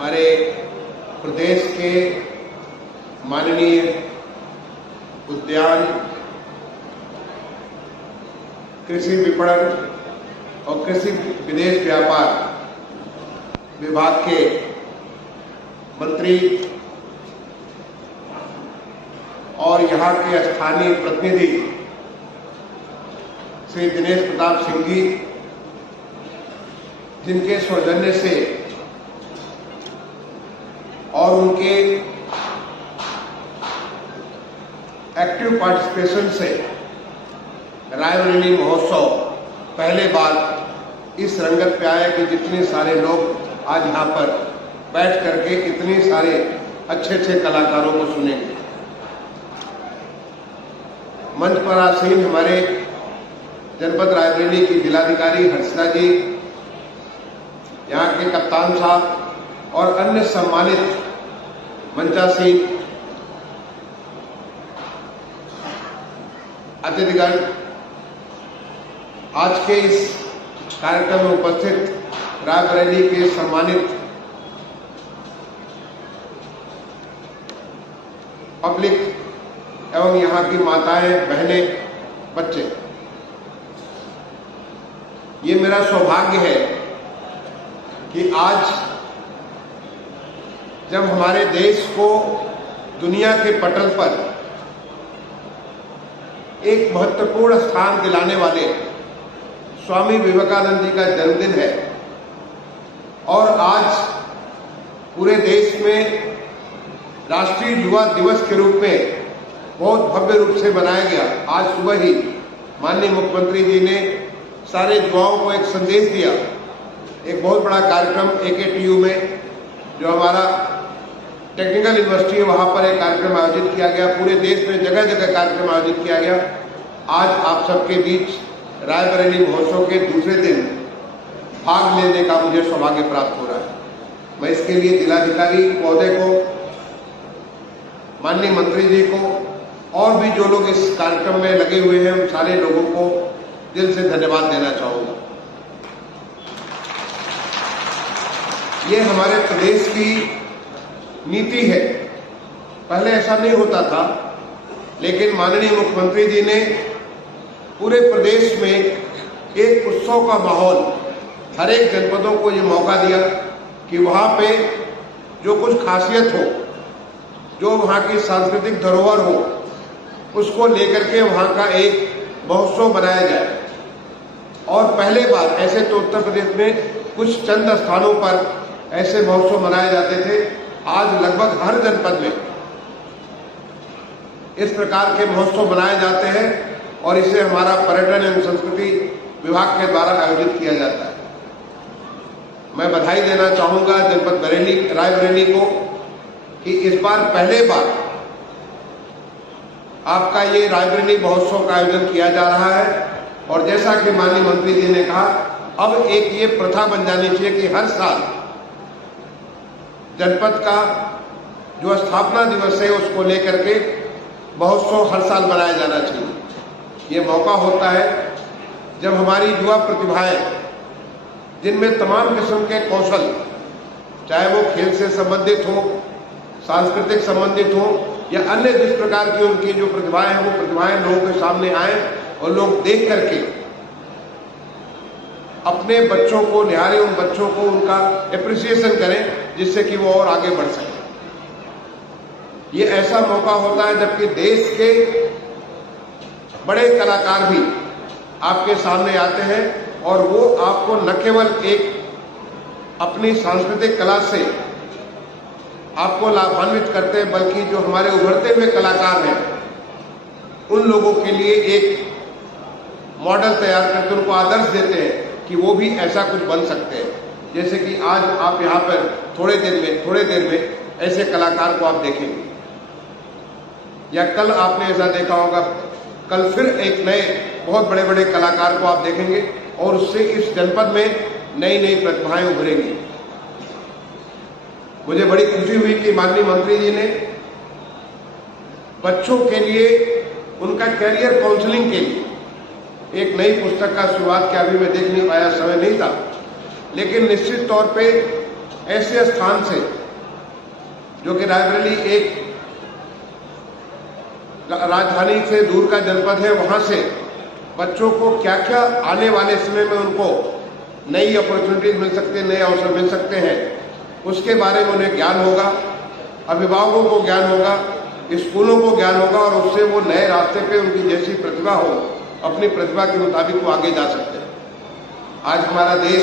हमारे प्रदेश के माननीय उद्यान, कृषि विपणन और कृषि विदेश व्यापार विभाग के मंत्री और यहाँ के स्थानीय प्रतिनिधि श्री दिनेश प्रताप सिंह जी, जिनके सौजन्य से और उनके एक्टिव पार्टिसिपेशन से रायबरेली महोत्सव पहले बार इस रंगत पे आया कि जितने सारे लोग आज यहाँ पर बैठ करके इतने सारे अच्छे अच्छे कलाकारों को सुनेंगे। मंच पर आसीन हमारे जनपद रायबरेली की जिलाधिकारी हर्षिता जी, यहाँ के कप्तान साहब और अन्य सम्मानित मंचासीन अतिथिगण, आज के इस कार्यक्रम में उपस्थित रायबरेली के सम्मानित पब्लिक एवं यहाँ की माताएं, बहनें, बच्चे, ये मेरा सौभाग्य है कि आज जब हमारे देश को दुनिया के पटल पर एक महत्वपूर्ण स्थान दिलाने वाले स्वामी विवेकानंद जी का जन्मदिन है और आज पूरे देश में राष्ट्रीय युवा दिवस के रूप में बहुत भव्य रूप से मनाया गया। आज सुबह ही माननीय मुख्यमंत्री जी ने सारे युवाओं को एक संदेश दिया। एक बहुत बड़ा कार्यक्रम AKTU में, जो हमारा टेक्निकल यूनिवर्सिटी है, वहां पर एक कार्यक्रम आयोजित किया गया। पूरे देश में जगह जगह कार्यक्रम आयोजित किया गया। आज आप सबके बीच रायबरेली महोत्सव के दूसरे दिन भाग लेने का मुझे सौभाग्य प्राप्त हो रहा है। मैं इसके लिए जिलाधिकारी महोदय को, माननीय मंत्री जी को और भी जो लोग इस कार्यक्रम में लगे हुए हैं, उन सारे लोगों को दिल से धन्यवाद देना चाहूंगा। ये हमारे प्रदेश की नीति है। पहले ऐसा नहीं होता था, लेकिन माननीय मुख्यमंत्री जी ने पूरे प्रदेश में एक उत्सव का माहौल, हर एक जनपदों को ये मौका दिया कि वहाँ पे जो कुछ खासियत हो, जो वहाँ की सांस्कृतिक धरोहर हो, उसको लेकर के वहाँ का एक महोत्सव बनाया जाए। और पहले बार ऐसे तो उत्तर प्रदेश में कुछ चंद स्थानों पर ऐसे महोत्सव मनाए जाते थे। आज लगभग हर जनपद में इस प्रकार के महोत्सव मनाए जाते हैं और इसे हमारा पर्यटन एवं संस्कृति विभाग के द्वारा आयोजित किया जाता है। मैं बधाई देना चाहूंगा जनपद रायबरेली को कि इस बार पहले बार आपका ये रायबरेली महोत्सव का आयोजन किया जा रहा है। और जैसा कि माननीय मंत्री जी ने कहा, अब एक ये प्रथा बन जानी चाहिए कि हर साल जनपद का जो स्थापना दिवस है उसको लेकर के महोत्सव हर साल मनाया जाना चाहिए। ये मौका होता है जब हमारी युवा प्रतिभाएं, जिनमें तमाम किस्म के कौशल, चाहे वो खेल से संबंधित हो, सांस्कृतिक संबंधित हो या अन्य जिस प्रकार की उनकी जो प्रतिभाएं हैं, वो प्रतिभाएं लोगों के सामने आए और लोग देख करके अपने बच्चों को निहारें, उन बच्चों को उनका एप्रिसिएशन करें, जिससे कि वो और आगे बढ़ सके। ये ऐसा मौका होता है जबकि देश के बड़े कलाकार भी आपके सामने आते हैं और वो आपको न केवल एक अपनी सांस्कृतिक कला से आपको लाभान्वित करते हैं, बल्कि जो हमारे उभरते हुए कलाकार हैं, उन लोगों के लिए एक मॉडल तैयार करके उनको आदर्श देते हैं कि वो भी ऐसा कुछ बन सकते हैं। जैसे कि आज आप यहाँ पर थोड़े देर में ऐसे कलाकार को आप देखेंगे, या कल आपने ऐसा देखा होगा, कल फिर एक नए बहुत बड़े बड़े कलाकार को आप देखेंगे और उससे इस जनपद में नई नई प्रतिभाएं उभरेंगी। मुझे बड़ी खुशी हुई कि माननीय मंत्री जी ने बच्चों के लिए उनका कैरियर काउंसलिंग के लिए एक नई पुस्तक का शुरुआत किया। अभी मैं देख नहीं पाया, समय नहीं था, लेकिन निश्चित तौर पे ऐसे स्थान से जो कि रायबरेली एक राजधानी से दूर का जनपद है, वहां से बच्चों को क्या क्या आने वाले समय में उनको नई अपॉर्चुनिटीज मिल सकते हैं, नए अवसर मिल सकते हैं, उसके बारे में उन्हें ज्ञान होगा, अभिभावकों को ज्ञान होगा, स्कूलों को ज्ञान होगा और उससे वो नए रास्ते पे उनकी जैसी प्रतिभा हो अपनी प्रतिभा के मुताबिक वो आगे जा सकते हैं। आज हमारा देश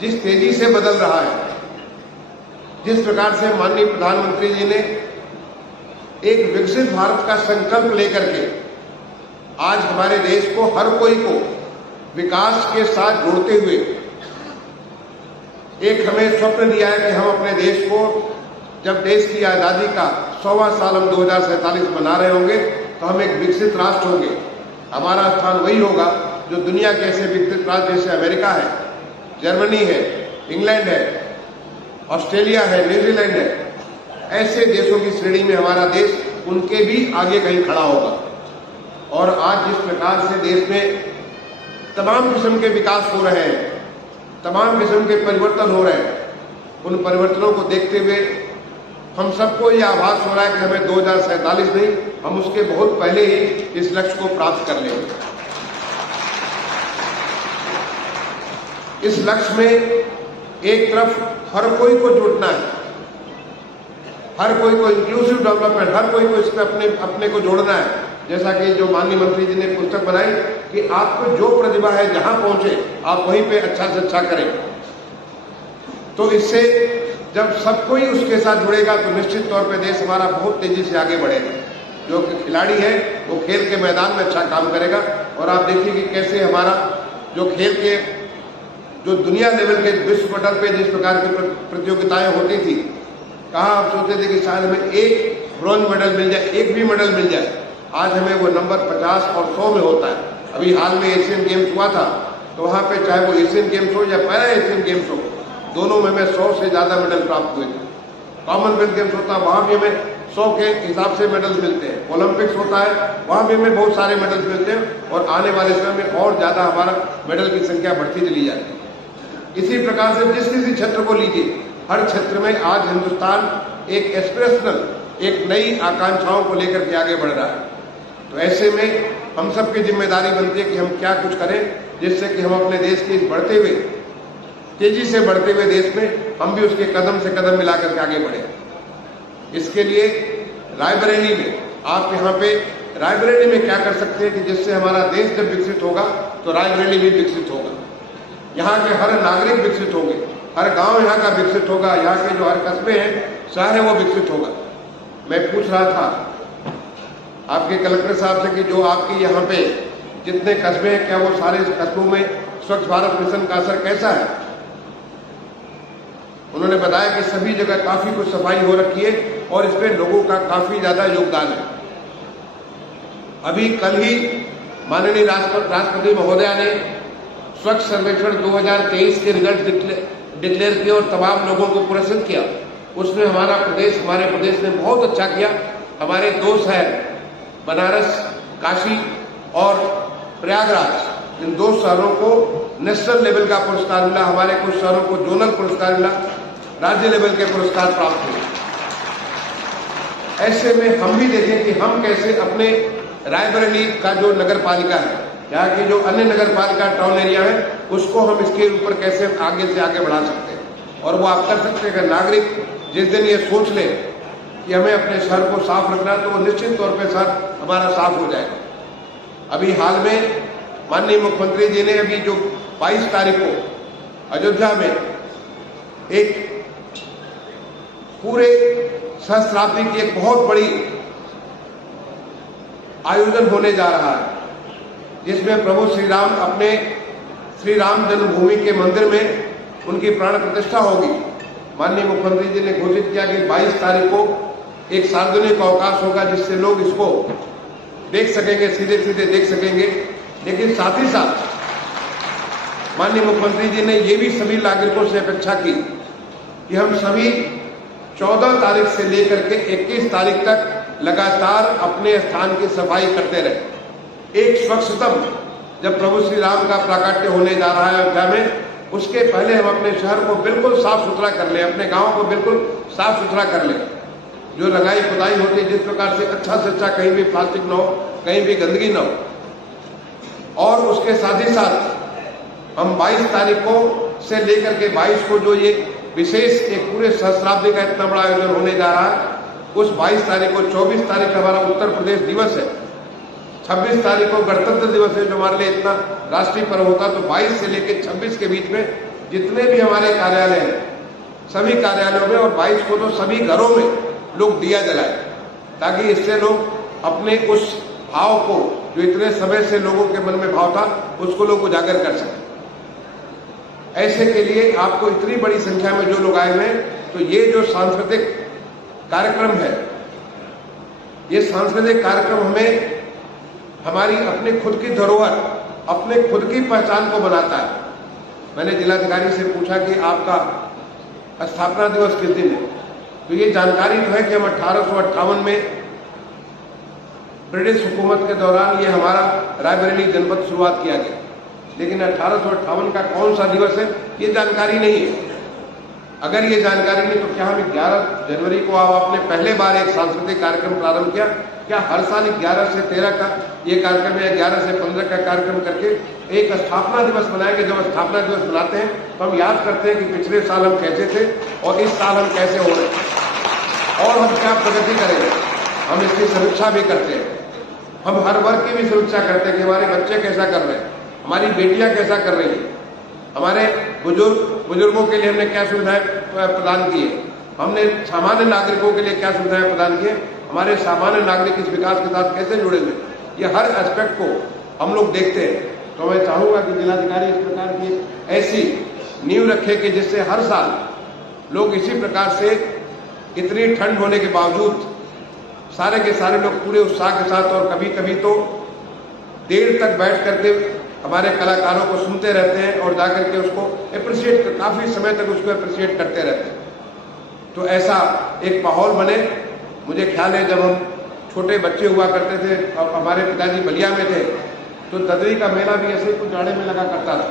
जिस तेजी से बदल रहा है, जिस प्रकार से माननीय प्रधानमंत्री जी ने एक विकसित भारत का संकल्प लेकर के आज हमारे देश को, हर कोई को विकास के साथ जोड़ते हुए एक हमें स्वप्न दिया है कि हम अपने देश को, जब देश की आजादी का 100वां साल हम 2047 मना रहे होंगे तो हम एक विकसित राष्ट्र होंगे। हमारा स्थान वही होगा जो दुनिया के ऐसे विकसित राष्ट्र जैसे अमेरिका है, जर्मनी है, इंग्लैंड है, ऑस्ट्रेलिया है, न्यूजीलैंड है, ऐसे देशों की श्रेणी में हमारा देश उनके भी आगे कहीं खड़ा होगा। और आज जिस प्रकार से देश में तमाम किस्म के विकास हो रहे हैं, तमाम किस्म के परिवर्तन हो रहे हैं, उन परिवर्तनों को देखते हुए हम सबको यह आभास हो रहा है कि हमें 2047 नहीं, हम उसके बहुत पहले ही इस लक्ष्य को प्राप्त कर लेंगे। इस लक्ष्य में एक तरफ हर कोई को जुटना है, हर कोई को इंक्लूसिव डेवलपमेंट, हर कोई को इसमें अपने को जोड़ना है। जैसा कि जो माननीय मंत्री जी ने पुस्तक बनाई कि आपको जो प्रतिभा है जहां पहुंचे आप वहीं पे अच्छा से अच्छा करें, तो इससे जब सब कोई उसके साथ जुड़ेगा तो निश्चित तौर पे देश हमारा बहुत तेजी से आगे बढ़ेगा। जो खिलाड़ी है वो खेल के मैदान में अच्छा काम करेगा और आप देखिए कि कैसे हमारा जो खेल के जो दुनिया लेवल के विश्व पटल पे जिस प्रकार की प्रतियोगिताएं होती थी, कहाँ आप सोचते थे कि शायद हमें एक ब्रॉन्ज मेडल मिल जाए, एक भी मेडल मिल जाए, आज हमें वो नंबर 50 और 100 में होता है। अभी हाल में एशियन गेम्स हुआ था तो वहां पे चाहे वो एशियन गेम्स हो या पैरा एशियन गेम्स हो, दोनों में हमें 100 से ज्यादा मेडल प्राप्त हुए थे। कॉमनवेल्थ गेम्स होता है वहां भी हमें 100 के हिसाब से मेडल्स मिलते हैं। ओलंपिक्स होता है वहां भी हमें बहुत सारे मेडल्स मिलते हैं और आने वाले समय में और ज्यादा हमारा मेडल की संख्या बढ़ती चली जाती है। इसी प्रकार से जिस किसी क्षेत्र को लीजिए, हर क्षेत्र में आज हिंदुस्तान एक एस्पिरेशनल, एक नई आकांक्षाओं को लेकर के आगे बढ़ रहा है। तो ऐसे में हम सबकी जिम्मेदारी बनती है कि हम क्या कुछ करें जिससे कि हम अपने देश के इस बढ़ते हुए, तेजी से बढ़ते हुए देश में हम भी उसके कदम से कदम मिलाकर के आगे बढ़े। इसके लिए रायबरेली में, आप यहाँ पे रायबरेली में क्या कर सकते हैं कि जिससे हमारा देश जब विकसित होगा तो रायबरेली भी विकसित होगा, यहाँ के हर नागरिक विकसित होंगे, हर गांव यहाँ का विकसित होगा, यहाँ के जो हर कस्बे हैं शहर है वो विकसित होगा। मैं पूछ रहा था आपके कलेक्टर साहब से कि जो आपके यहाँ पे जितने कस्बे हैं, क्या वो सारे कस्बों में स्वच्छ भारत मिशन का असर कैसा है? उन्होंने बताया कि सभी जगह काफी कुछ सफाई हो रखी है और इसमें लोगों का काफी ज्यादा योगदान है। अभी कल ही माननीय राष्ट्रपति महोदया ने स्वच्छ सर्वेक्षण 2023 के रिजल्ट डिक्लेयर किए और तमाम लोगों को पुरस्कृत किया। उसमें हमारे प्रदेश ने बहुत अच्छा किया। हमारे 2 शहर बनारस, काशी और प्रयागराज, इन 2 शहरों को नेशनल लेवल का पुरस्कार मिला, हमारे कुछ शहरों को जोनल पुरस्कार मिला, राज्य लेवल के पुरस्कार प्राप्त हुए। ऐसे में हम भी देखें कि हम कैसे अपने रायबरेली का जो नगर पालिका है, यहाँ की जो अन्य नगर पालिका टाउन एरिया है, उसको हम इसके ऊपर कैसे आगे से आगे बढ़ा सकते हैं। और वो आप कर सकते हैं कि नागरिक जिस दिन ये सोच ले कि हमें अपने शहर को साफ रखना, तो वो निश्चित तौर पे शहर हमारा साफ हो जाएगा। अभी हाल में माननीय मुख्यमंत्री जी ने अभी जो 22 तारीख को अयोध्या में एक पूरे सहस्त्राब्दी की एक बहुत बड़ी आयोजन होने जा रहा है, जिसमें प्रभु श्री राम अपने श्री राम जन्मभूमि के मंदिर में उनकी प्राण प्रतिष्ठा होगी। माननीय मुख्यमंत्री जी ने घोषित किया कि 22 तारीख को एक सार्वजनिक अवकाश होगा जिससे लोग इसको देख सकेंगे, सीधे सीधे देख सकेंगे। लेकिन साथ ही साथ माननीय मुख्यमंत्री जी ने ये भी सभी नागरिकों से अपेक्षा की कि हम सभी 14 तारीख से लेकर के 21 तारीख तक लगातार अपने स्थान की सफाई करते रहे। एक स्वच्छतम, जब प्रभु श्री राम का प्राकट्य होने जा रहा है अयोध्या में, उसके पहले हम अपने शहर को बिल्कुल साफ सुथरा कर लें, अपने गांव को बिल्कुल साफ सुथरा कर लें। जो रंगाई पुताई होती है, जिस प्रकार से अच्छा कहीं भी प्लास्टिक न हो, कहीं भी गंदगी न हो। और उसके साथ ही साथ हम 22 तारीख को से लेकर के 22 को जो ये विशेष एक पूरे सहस्राब्दी का इतना बड़ा आयोजन होने जा रहा है, उस 22 तारीख को 24 तारीख हमारा उत्तर प्रदेश दिवस है, 26 तारीख को गणतंत्र दिवस है जो हमारे लिए इतना राष्ट्रीय पर्व होता। तो 22 से लेकर 26 के बीच में जितने भी हमारे कार्यालय हैं, सभी कार्यालयों में, और 22 को तो सभी घरों में लोग दिया जलाए, ताकि इससे लोग अपने उस भाव को, जो इतने समय से लोगों के मन में भाव था, उसको लोग उजागर कर सकें। ऐसे के लिए आपको इतनी बड़ी संख्या में जो लोग आए हुए हैं, तो ये जो सांस्कृतिक कार्यक्रम है, ये सांस्कृतिक कार्यक्रम हमें हमारी अपनी खुद की धरोहर, अपने खुद की पहचान को बनाता है। मैंने जिलाधिकारी से पूछा कि आपका स्थापना दिवस किस दिन है, तो ये जानकारी तो है कि हम 1858 में ब्रिटिश हुकूमत के दौरान ये हमारा रायबरेली जनपद शुरुआत किया गया, लेकिन 1858 का कौन सा दिवस है ये जानकारी नहीं है। अगर ये जानकारी नहीं तो क्या हम 11 जनवरी को आपने पहले बार एक सांस्कृतिक कार्यक्रम प्रारंभ किया, क्या हर साल 11 से 13 का ये कार्यक्रम या 11 से 15 का कार्यक्रम करके एक स्थापना दिवस बनाएंगे। जब स्थापना दिवस बनाते हैं तो हम याद करते हैं कि पिछले साल हम कैसे थे और इस साल हम कैसे हो रहे हैं और हम क्या प्रगति करेंगे। हम इसकी समीक्षा भी करते हैं, हम हर वर्ग की भी समीक्षा करते हैं कि हमारे बच्चे कैसा कर रहे हैं, हमारी बेटियां कैसा कर रही हैं, हमारे बुजुर्गों के लिए हमने क्या सुविधाएं प्रदान की है, हमने सामान्य नागरिकों के लिए क्या सुविधाएं प्रदान की है, हमारे सामान्य नागरिक इस विकास के साथ कैसे जुड़े हुए, ये हर एस्पेक्ट को हम लोग देखते हैं। तो मैं चाहूंगा कि जिलाधिकारी इस प्रकार की ऐसी नींव रखे कि जिससे हर साल लोग इसी प्रकार से, इतनी ठंड होने के बावजूद सारे के सारे लोग पूरे उत्साह के साथ, और कभी कभी तो देर तक बैठ करके हमारे कलाकारों को सुनते रहते हैं और जाकर के उसको अप्रिशिएट, काफी समय तक उसको अप्रिशिएट करते रहते हैं। तो ऐसा एक माहौल बने। मुझे ख्याल है जब हम छोटे बच्चे हुआ करते थे, हमारे पिताजी बलिया में थे, तो ददरी का मेला भी ऐसे कुछ जाड़े में लगा करता था।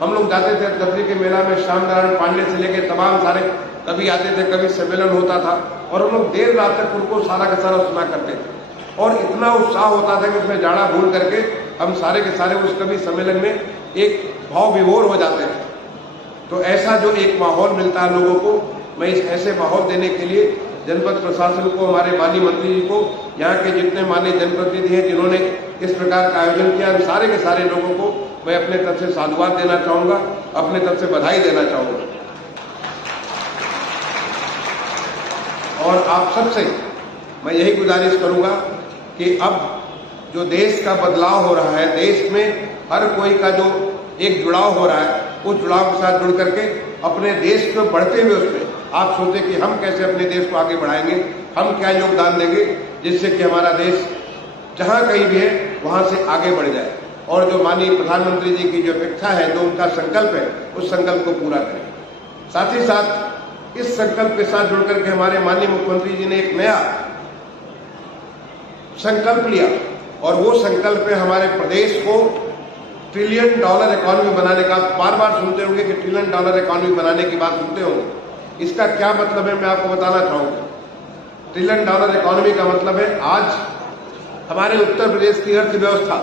हम लोग जाते थे ददरी के मेला में, श्याम नारायण पांडे से लेकर तमाम सारे कभी आते थे, कभी सम्मेलन होता था, और हम लोग देर रात तक उनको सारा का सारा सुना करते थे। और इतना उत्साह होता था कि उसमें जाड़ा भूल करके हम सारे के सारे उस कवि सम्मेलन में एक भाव विभोर हो जाते थे। तो ऐसा जो एक माहौल मिलता है लोगों को, मैं इस ऐसे माहौल देने के लिए जनपद प्रशासन को, हमारे माननीय मंत्री जी को, यहाँ के जितने माननीय जनप्रतिनिधि हैं जिन्होंने इस प्रकार का आयोजन किया, उन सारे के सारे लोगों को मैं अपने तरफ से साधुवाद देना चाहूंगा, अपने तरफ से बधाई देना चाहूंगा। और आप सबसे मैं यही गुजारिश करूंगा कि अब जो देश का बदलाव हो रहा है, देश में हर कोई का जो एक जुड़ाव हो रहा है, उस जुड़ाव के साथ जुड़ करके अपने देश को बढ़ते हुए उसमें आप सोचें कि हम कैसे अपने देश को आगे बढ़ाएंगे, हम क्या योगदान देंगे जिससे कि हमारा देश जहां कहीं भी है वहां से आगे बढ़ जाए। और जो माननीय प्रधानमंत्री जी की जो अपेक्षा है, जो उनका संकल्प है, उस संकल्प को पूरा करें। साथ ही साथ इस संकल्प के साथ जुड़ करके हमारे माननीय मुख्यमंत्री जी ने एक नया संकल्प लिया, और वो संकल्प है हमारे प्रदेश को $1 ट्रिलियन इकोनॉमी बनाने का। बार बार सुनते होंगे कि $1 ट्रिलियन इकोनॉमी बनाने की बात सुनते होंगे। इसका क्या मतलब है मैं आपको बताना चाहूंगा। $1 ट्रिलियन इकोनॉमी का मतलब है आज हमारे उत्तर प्रदेश की अर्थव्यवस्था,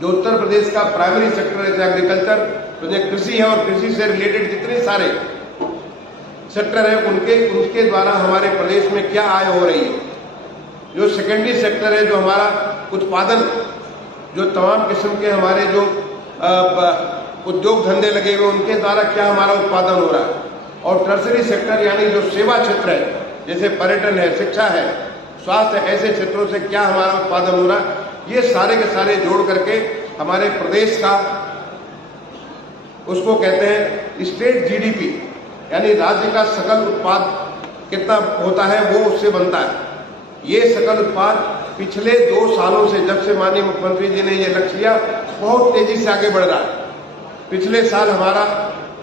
जो उत्तर प्रदेश का प्राइमरी सेक्टर है, चाहे एग्रीकल्चर, तो कृषि है, और कृषि से रिलेटेड जितने सारे सेक्टर है उनके द्वारा हमारे प्रदेश में क्या आय हो रही है। जो सेकेंडरी सेक्टर है, जो हमारा उत्पादन, जो तमाम किस्म के हमारे जो उद्योग धंधे लगे हुए उनके द्वारा क्या हमारा उत्पादन हो रहा है, और टर्सरी सेक्टर यानी जो सेवा क्षेत्र है, जैसे पर्यटन है, शिक्षा है, स्वास्थ्य है, ऐसे क्षेत्रों से क्या हमारा उत्पादन हो रहा है, ये सारे के सारे जोड़ करके हमारे प्रदेश का, उसको कहते हैं स्टेट जीडीपी, यानी राज्य का सकल उत्पाद कितना होता है वो उससे बनता है। ये सकल उत्पाद पिछले 2 सालों से, जब से माननीय मुख्यमंत्री जी ने ये लक्ष्य लिया, बहुत तेजी से आगे बढ़ रहा है। पिछले साल हमारा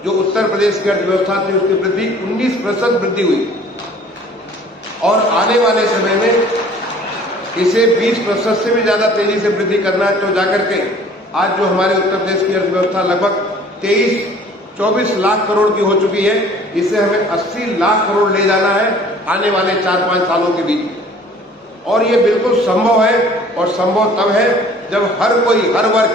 जो उत्तर प्रदेश की अर्थव्यवस्था थी उसकी वृद्धि 19% वृद्धि हुई, और आने वाले समय में इसे 20% से भी ज्यादा तेजी से वृद्धि करना है। तो जाकर के आज जो हमारे उत्तर प्रदेश की अर्थव्यवस्था लगभग 24 लाख करोड़ की हो चुकी है। इसे हमें 80 लाख करोड़ ले जाना है आने वाले 4-5 सालों के बीच, और ये बिल्कुल संभव है। और संभव तब है जब हर कोई, हर वर्ग,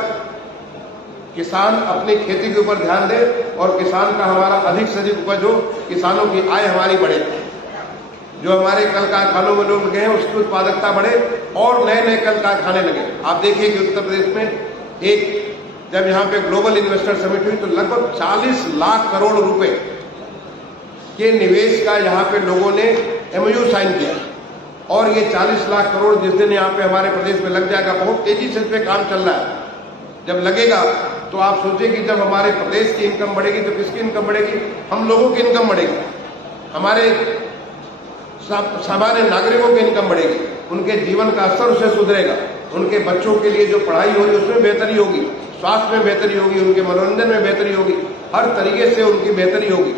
किसान अपनी खेती के ऊपर ध्यान दे और किसान का हमारा अधिक से अधिक उपज हो, किसानों की आय हमारी बढ़े, जो हमारे कल कारखानों में लोग लगे हैं उसकी उत्पादकता बढ़े और नए नए कल कारखाने लगे। आप देखिए कि उत्तर प्रदेश में जब यहाँ पे ग्लोबल इन्वेस्टर समिट हुई तो लगभग 40 लाख करोड़ रुपए के निवेश का यहाँ पे लोगों ने MOU साइन किया, और ये 40 लाख करोड़ जिस दिन यहाँ पे हमारे प्रदेश में लग जाएगा, बहुत तेजी से इस पे काम चल रहा है। जब लगेगा तो आप सोचिए कि जब हमारे प्रदेश की इनकम बढ़ेगी तो किसकी इनकम बढ़ेगी? हम लोगों की इनकम बढ़ेगी, हमारे सामान्य नागरिकों की इनकम बढ़ेगी, उनके जीवन का स्तर उससे सुधरेगा, उनके बच्चों के लिए जो पढ़ाई होगी उसमें बेहतरी होगी, स्वास्थ्य में बेहतरी होगी, उनके मनोरंजन में बेहतरी होगी, हर तरीके से उनकी बेहतरी होगी।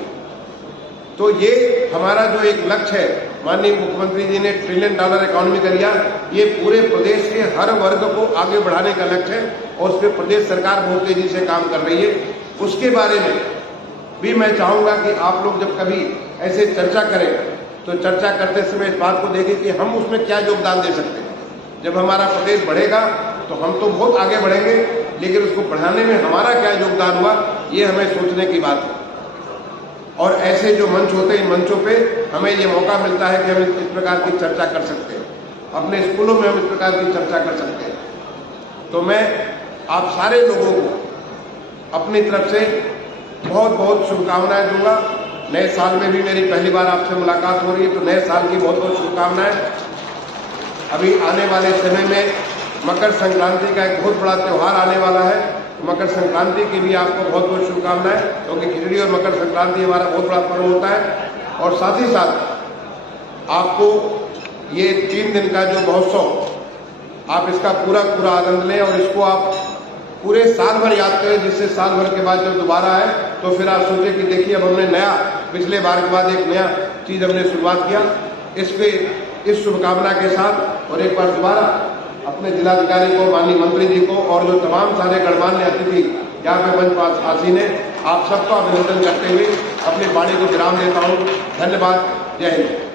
तो ये हमारा जो एक लक्ष्य है, माननीय मुख्यमंत्री जी ने $1 ट्रिलियन इकोनॉमी का लिया, ये पूरे प्रदेश के हर वर्ग को आगे बढ़ाने का लक्ष्य है और उस पर प्रदेश सरकार बहुत तेजी से काम कर रही है। उसके बारे में भी मैं चाहूंगा कि आप लोग जब कभी ऐसे चर्चा करें तो चर्चा करते समय इस बात को देखें कि हम उसमें क्या योगदान दे सकते हैं। जब हमारा प्रदेश बढ़ेगा तो हम तो बहुत आगे बढ़ेंगे, लेकिन उसको बढ़ाने में हमारा क्या योगदान हुआ, ये हमें सोचने की बात है। और ऐसे जो मंच होते हैं, इन मंचों पे हमें ये मौका मिलता है कि हम इस प्रकार की चर्चा कर सकते हैं, अपने स्कूलों में हम इस प्रकार की चर्चा कर सकते हैं। तो मैं आप सारे लोगों को अपनी तरफ से बहुत बहुत शुभकामनाएं दूंगा। नए साल में भी मेरी पहली बार आपसे मुलाकात हो रही है, तो नए साल की बहुत बहुत शुभकामनाएं। अभी आने वाले समय में मकर संक्रांति का एक बहुत बड़ा त्यौहार आने वाला है, मकर संक्रांति की भी आपको बहुत बहुत शुभकामनाएं, क्योंकि खिचड़ी और मकर संक्रांति हमारा बहुत बड़ा पर्व होता है। और साथ ही साथ आपको ये 3 दिन का जो महोत्सव, आप इसका पूरा आनंद लें और इसको आप पूरे साल भर याद करें, जिससे साल भर के बाद जब दोबारा आए तो फिर आप सोचे कि देखिए अब हमने नया, पिछले बार के बाद एक नया चीज हमने शुरुआत किया। इस शुभकामना के साथ और एक बार दोबारा अपने जिलाधिकारी को, माननीय मंत्री जी को और जो तमाम सारे गणमान्य अतिथि यहाँ पे मंच पर आसीन है, आप सबका अभिनंदन करते हुए अपनी वाणी को विराम देता हूँ। धन्यवाद। जय हिंद।